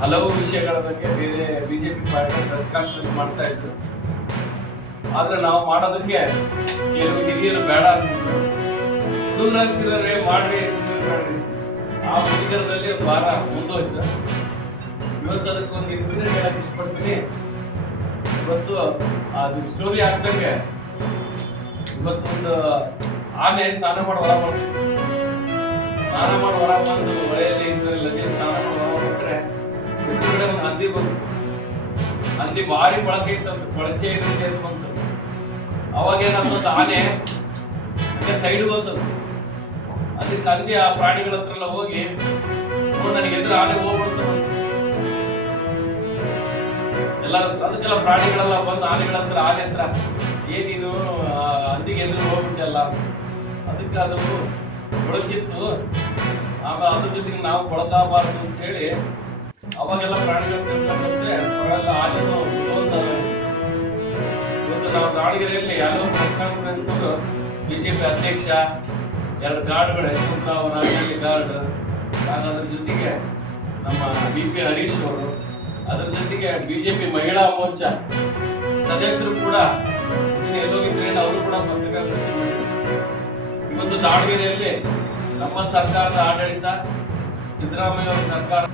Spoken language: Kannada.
ಹಲವು ವಿಷಯಗಳ ಬಗ್ಗೆ ಬೇರೆ ಬಿಜೆಪಿ ಪಾರ್ಟಿ ಪ್ರೆಸ್ ಕಾನ್ಫರೆನ್ಸ್ ಮಾಡ್ತಾ ಇದ್ರು. ಆದ್ರೆ ನಾವು ಮಾಡೋದಕ್ಕೆ ಕೆಲವು ಹಿರಿಯರು ಬೇಡ ಅಂತಿದ್ರು. ದೂರ ಮಾಡ್ರಿ ಮಾಡ್ರಿ. ಆ ಮುಗಿದರದಲ್ಲಿ ಒಂದು ವಾರ ಮುಂದೋಯ್ತು. ಇವತ್ತು ಅದಕ್ಕೊಂದು ಇನ್ಸಿಡೆಂಟ್ ಹೇಳಕ್ ಇಷ್ಟಪಡ್ತೀನಿ. ಇವತ್ತು ಅದು ಸ್ಟೋರಿ ಆಗ್ದಂಗೆ ಇವತ್ತೊಂದು ಆನೆ ಸ್ನಾನ ಮಾಡಿ ಹೊರ ಬಂದು ಹೊಳೆಯಲ್ಲಿ ಸ್ನಾನ ಮಾಡಿ ಹೊರ ಬಂದ್ರೆ ಎದುರುಗಡೆ ಒಂದು ಹಂದಿ ಬಂತು. ಹಂದಿ ಭಾರಿ ಬಳಕೆ ಇತ್ತಂತ, ಕೊಳಚೆ ಇರುತ್ತೆ ಅಂತ ಬಂತು. ಅವಾಗ ಏನಾಗ್ತದ, ಆನೆ ಸೈಡ್ ಬಂತದ್ದು. ಅದಕ್ಕೆ ಹಂದಿ ಆ ಪ್ರಾಣಿಗಳ ಹತ್ರ ಎಲ್ಲ ಹೋಗಿ ನೋಡಿ ನನಗೆ ಎದುರು ಆನೆ ಹೋಗ್ಬಿಡ್ತು ಎಲ್ಲರ ಹತ್ರ. ಅದಕ್ಕೆಲ್ಲ ಪ್ರಾಣಿಗಳೆಲ್ಲ ಬಂದು ಆನೆಗಳ ಹತ್ರ ಆನೆ ಹತ್ರ ಏನಿದು ಹಂದಿಗೆ ಎದುರು ಹೋಗ್ಬಿಟ್ಟಲ್ಲ. ಅದಕ್ಕೆ ಅದು ಕೊಳಕಿತ್ತು. ಆಮೇಲೆ ಅದ್ರ ಜೊತೆಗೆ ನಾವು ಕೊಳಕಾಗಬಾರ್ದು ಅಂತ ಹೇಳಿ ಅವಾಗೆಲ್ಲ ಪ್ರಾಣಿಗಳು ತಿಳ್ಕೊಂಡ್ರೆ ಅವೆಲ್ಲ ಆನೆನು ಇವತ್ತು ನಾವು ದಾವಣಗೆರೆಯಲ್ಲಿ ಯಾರೋ ಪ್ರೆಸ್ ಕಾನ್ಫರೆನ್ಸ್ ಬಿಜೆಪಿ ಅಧ್ಯಕ್ಷ, 2 ಗಾರ್ಡ್ಗಳು, ಯಶವಂತರಾವ್ ಗಾರ್ಡ್, ಅದ್ರ ಜೊತೆಗೆ ನಮ್ಮ BP ಹರೀಶ್ ಅವರು, ಅದ್ರ ಜೊತೆಗೆ ಬಿಜೆಪಿ ಮಹಿಳಾ ಮೋರ್ಚಾ ಸದಸ್ಯರು ಕೂಡ ಎಲ್ಲೋಗಿದ್ರೆ ಅವರು ಕೂಡ ಪತ್ರಿಕಾಗೋಷ್ಠಿ ಮಾಡಿದ್ರು. ಇವತ್ತು ದಾವಣಗೆರೆಯಲ್ಲಿ ನಮ್ಮ ಸರ್ಕಾರದ ಆಡಳಿತ, ಸಿದ್ದರಾಮಯ್ಯ ಅವರ ಸರ್ಕಾರ